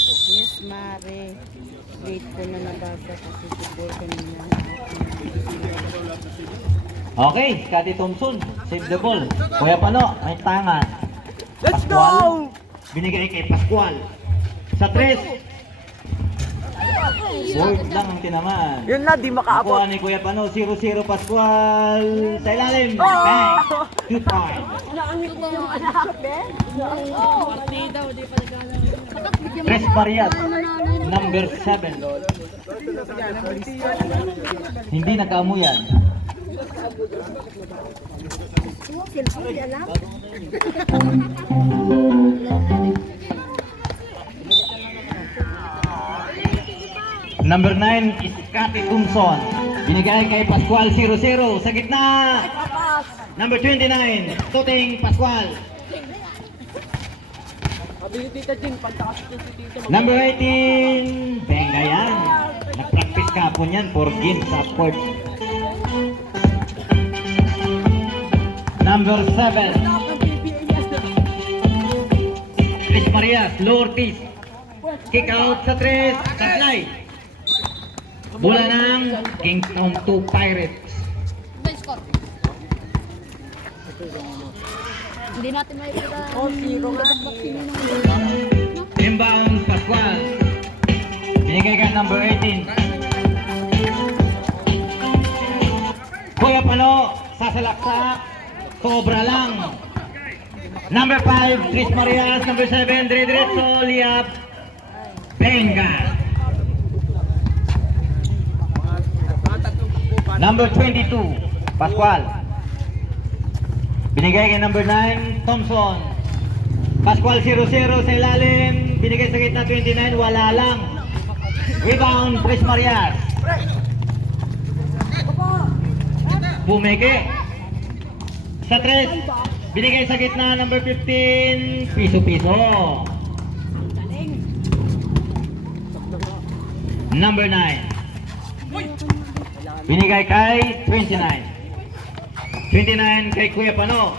Yes, Mare. Late ko na nabasa kasi siguro kanina. Okay, Scotty Thompson, save the ball. Kuya Pano, may tanga. Let's Pascual, go! binigay kay Pascual. Sa 3. Word lang ang tinaman. Yun na, di makaabot. Nakuha ni Kuya Pano, 0-0 Pascual. Sa ilalim. Oh! Bang! 2 points. Tres Marias, number 7. Hindi nagkaamuyan. Number 9 is Scotty Thompson. Binigay kay Pascual 0-0 sa gitna. Number 29, Tuting Pascual. Number 18, Bengayan. Nag-practice kapon yan for games sa court. Number 7, Chris Marias, low Ortiz. Kick out sa 3, taglay. Bola ng Kingstown 2 Pirates. Hindi natin may pila. Inbound Pascual. Binigay ka number 18. Kuya Pano, sasalaksak. Sobra lang. Number 5, Chris Marias. Number 7, Diretso, Liap. Benga. Number 22, Pascual. Binigay kay number 9, Thompson. Pascual 0-0 sa ilalim. Binigay sa gitna 29, wala lang. Rebound, Chris Marias. Bumeke. Sa 3, binigay sa gitna number 15, piso-piso. Number 9. Binigay kay 29. 29 kay Kuya Pano.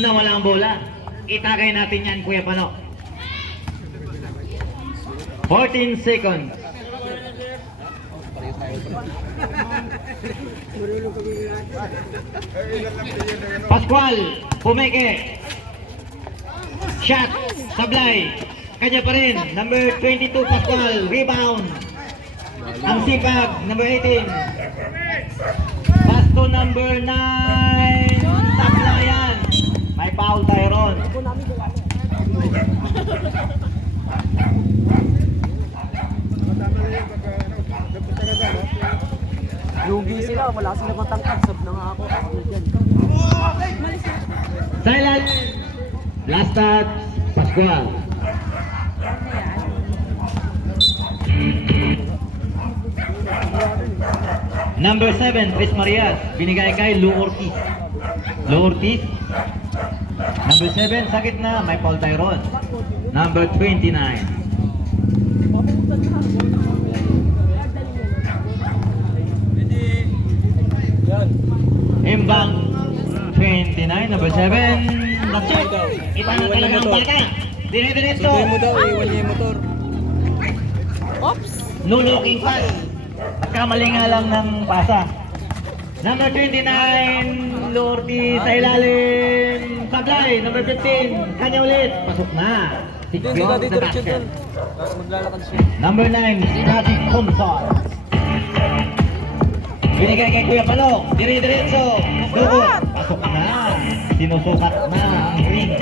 Nawala ang bola. Itakay natin yan, Kuya Pano. 14 seconds. Pascual, pumeke. Shot, sablay. Kanya pa rin. Number 22, Pascual. Rebound. Ang sipag, number 18. Pass to number 9. Sablayan. May foul tayo ron. Lugi sila, wala sila matangkad. Sab na nga ako. Silent. Last touch, Pascual. Number 7, Chris Marias. Binigay kay Lou Ortiz. Lou Ortiz. Number 7, sa gitna, may Paul Tyron. Number 29. Imbang 29, number 7. Natsuk. Iba na talaga ang bata. Dire-diretso. Subuhin mo daw, iwan niya yung motor. Oops! No looking pass. Pagkamali nga lang ng pasa. Number 29, Lordi sa ilalim. Sablay, number 15. Kanya ulit. Pasok na. Dito, Secure dito, sa dito, basket. maglalakad siya. Number 9, Scotty Thompson. Binigay kay Kuya Palo. Dire-diretso. Dugot. Pasok na. Sinusukat na ang ring.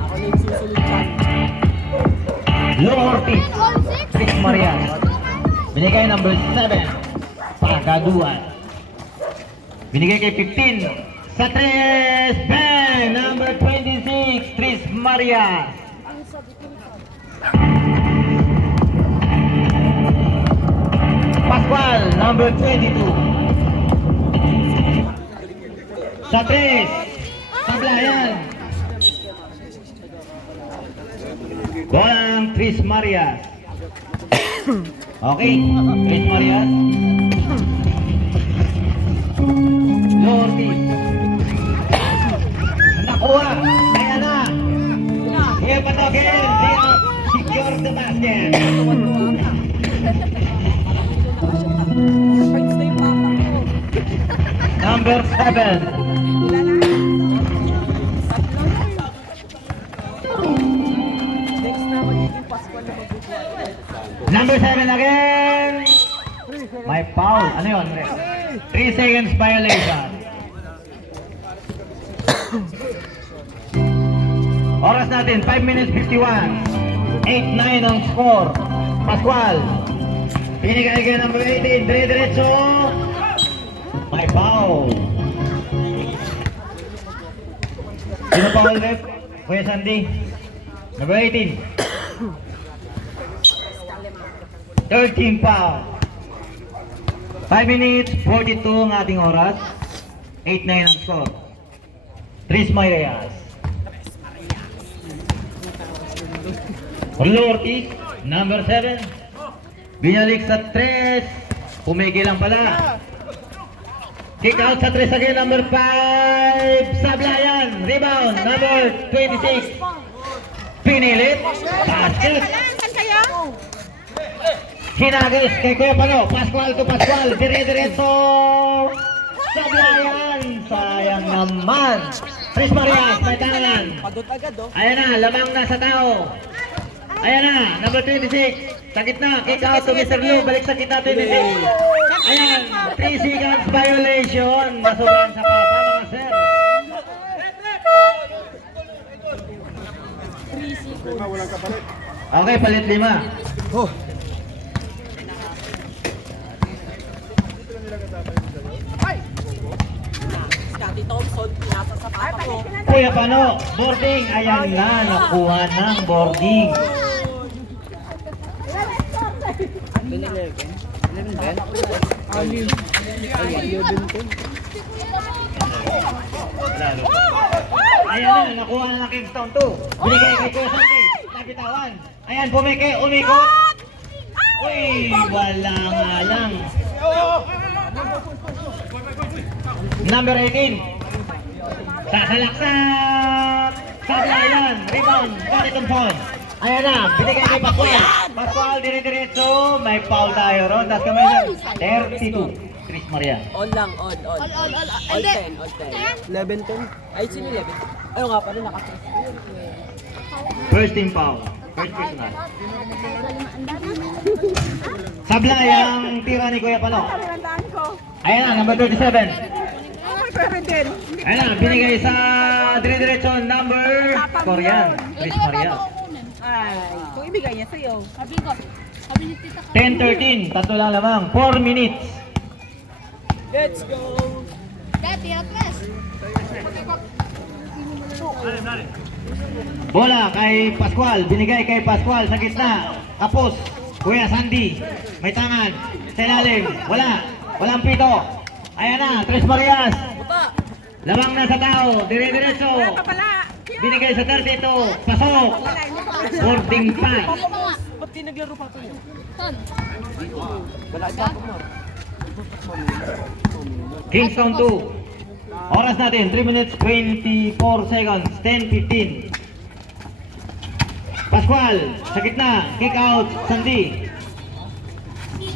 Ako na yung susunod dyan. Lordi. Six Maria. Binigay number 7. Pagaduan. Binigay kay 15. Sa 3. Bang! Number 26. Tris Maria. Pascual. Number 22. Sa 3. Sablayan. Bolang Tris Maria. Okay, Tris Maria. Lordi. Nakuha. Kaya na. Kaya pa Pato again. Dia secure the basket. Number 7. Next na magiging Pascual na magbubuhat. Number 7 again. May foul. Ano yun? 3 seconds violation. Oras natin, 5 minutes 51. 8-9 ang score. Pascual. Pinigay ka number 18. Dire-diretso. May foul. Sino foul rep? Kuya Sandy. Number 18. 13 foul. 5 minutes 42 ang ating oras. 8-9 ang score. Tris Marias. Orlo Ortiz, number 7. Binalik sa 3. Pumigil lang pala. Kick out sa 3 again, number 5. Sablayan. Rebound, number 26. Pinilit. Basket. Hinagis kay Kuya Pano. Pascual to Pascual. Dire-diretso. Sablayan. Sayang naman. Tris Marias, may tangan. Padot agad oh. Ayan na, lamang na sa tao. Ayan na, number 26. Sa gitna, kick out to Mr. Lou. Balik sa gitna, 26. Ayan, 3 seconds violation. Masobrang sa pasa, mga sir. Okay, palit 5. Oh. Scotty Thompson, pinasa sa papa ko. Kuya Pano, boarding. Ayan na, nakuha ng boarding. Ayan na, nakuha na ng Kingston 2. Binigay kay Kuya Sandy. Nabitawan. Ayan, umikot. Uy, wala nga lang. Number 18. Sasalaksak. Sablayan. Rebound. Bariton phone. Ayan na, binigay kay Pascual. Pascual, dire-diretso. May foul tayo ron. Tapos kamay na. 32. Tris Maria. On lang, on. All 10, all 10. 11, 10. Ay, sino 11? Ayaw nga pala, naka-3. First team foul. First personal. Sablay ang tira ni Kuya Pano. Ayan na, number 37. Ayan na, binigay sa dire-diretso number Korean. Tris Maria. Ay, kung ibigay niya sa'yo. Sabi ko, sabi ni tita ko. 10-13. Tatlo lang lamang. 4 minutes. Let's go! Dati, atlas. Bola kay Pascual. Binigay kay Pascual sa gitna. Tapos, Kuya Sandy. May tangan. Sa ilalim. Wala. Walang pito. Ayan na, Tris Marias. Buta! Lamang na sa tao. Dire-diretso. Binigay sa 32. Pasok. Boarding pass. Ba't di naglaro pa ito yun? Ton. Wala ka ako mo. Kingston 2. Oras natin, 3 minutes 24 seconds. 10-15. Pascual, sa gitna. Kick out, Sandy.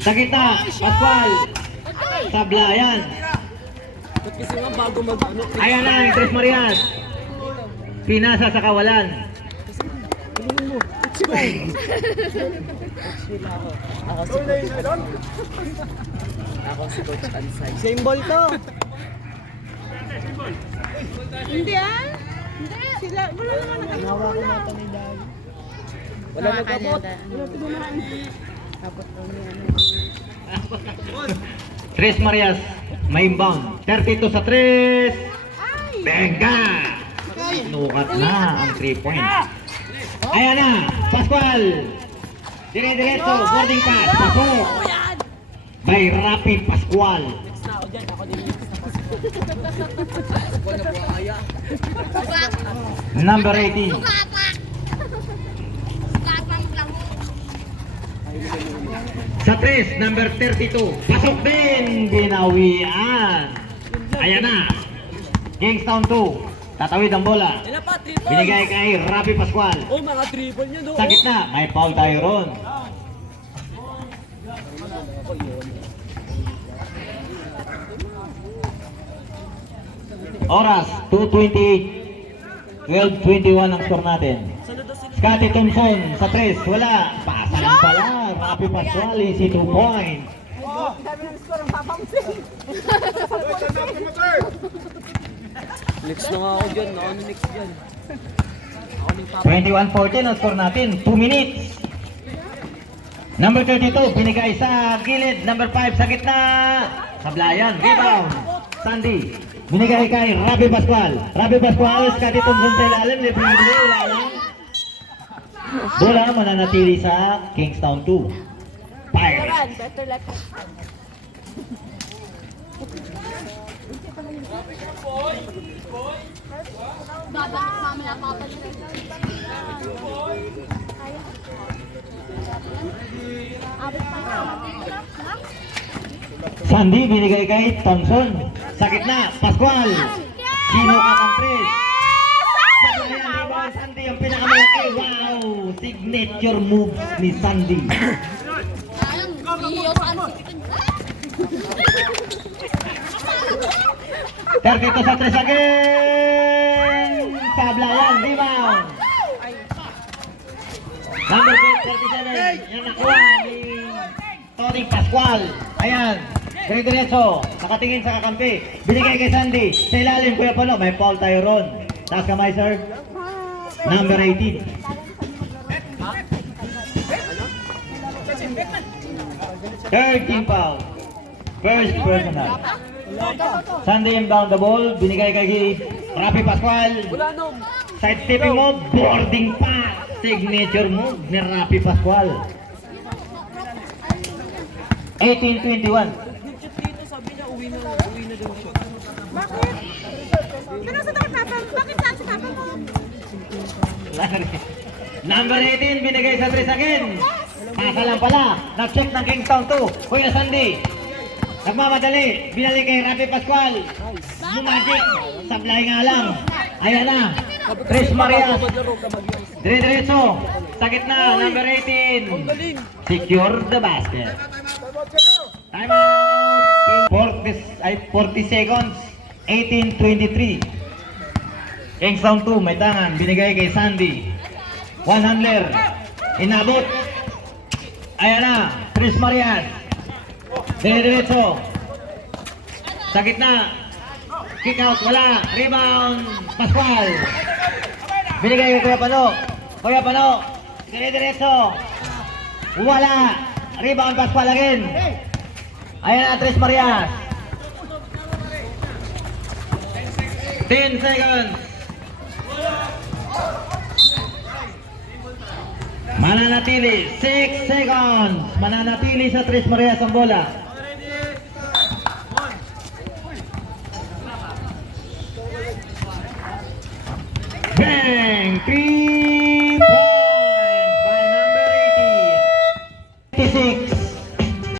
Sa gitna, Pascual. Sablayan. Ba't kasi nga bago mag-ano? Ayan na ang Tres Marias. Pinasa sa kawalan. Ako si Coach Ansay. Same ball to! Hindi ah. Sila, wala naman Nawa ko mata ni Dad. Wala nagkabot. Tapos Tres Marias, may inbound. 32 sa 3. Benga! Nukat na ang 3 points. Ayan na, Pascual. Dire-diretso, boarding pass. Pasok. By Rapid Pascual. Next na ako dyan. Ako din next na Ako na buhaya. Number 18. Sa 3, number 32. Pasok din. Binawian. Ayan na. Kingstown 2. Tatawid ang bola. Yan na pa, triple. Binigay kay Rafi Pascual. Oh, mga triple nyo, no? Sa gitna, may foul tayo ron. Oras, 2:28. 12:21 ang score natin. Scotty Thompson sa 3, wala. Pasa lang pala. Rafi Pascual, easy 2 point. Next na nga ako dyan. Ako na next dyan. Ako na yung papa. 21-14 ang score natin. 2 minutes. Number 32, binigay sa gilid. Number 5 sa gitna. Sablayan, rebound. Sandy, binigay kay Rafi Pascual. Rafi Pascual, Scotty Thompson sa ilalim. Libre-libre, wala lang. Bola mananatili sa Kingstown 2. Pirates. Baba, mamaya papalit. Abot pa yun. Sandy, binigay kay Thompson. Sa gitna, Pascual. Sino ka ng 3? Sablayan, Sandy ang pinakamalaki. Wow! Signature moves ni Sandy. Sayang, iyo saan si 32 sa 3 again. Sablayan, rebound. Number 37, yung nakuha ni Tony Pascual. Ayan, dire-diretso, nakatingin sa kakampi. Binigay kay Sandy. Sa ilalim, Kuya Pano, may foul tayo ron. Taas kamay, sir. Number 18. Third team foul. First personal. Sandy inbound the ball. Binigay kay Rafi Pascual. Wala nung. Side stepping move, boarding pass. Signature move ni Rafi Pascual. 18-21. Nag-chat dito, sabi niya, uwi na daw siya. Number 18, binigay sa 3 again. Pasa lang pala. Nag-check ng Kingstown 2. Kuya Sandy. Nagmamadali. Binalik kay Rafi Pascual. Bumagic. Sablay nga lang. Ayan na. Chris Marias. Dire-diretso. Sa gitna, number 18. Secure the basket. Time out. 40 seconds. 18-23. Kingstown 2, may tangan. Binigay kay Sandy. One handler. Inabot. Ayan na. Chris Marias. Dire-diretso. Sa gitna. Kick out. Wala. Rebound. Pascual. Binigay kay Kuya Pano. Kuya Pano. Dire-diretso. Wala. Rebound Pascual again. Ayan na. Chris Marias. 10 seconds. Mananatili, 6 seconds. Mananatili sa Tres Marias ang bola.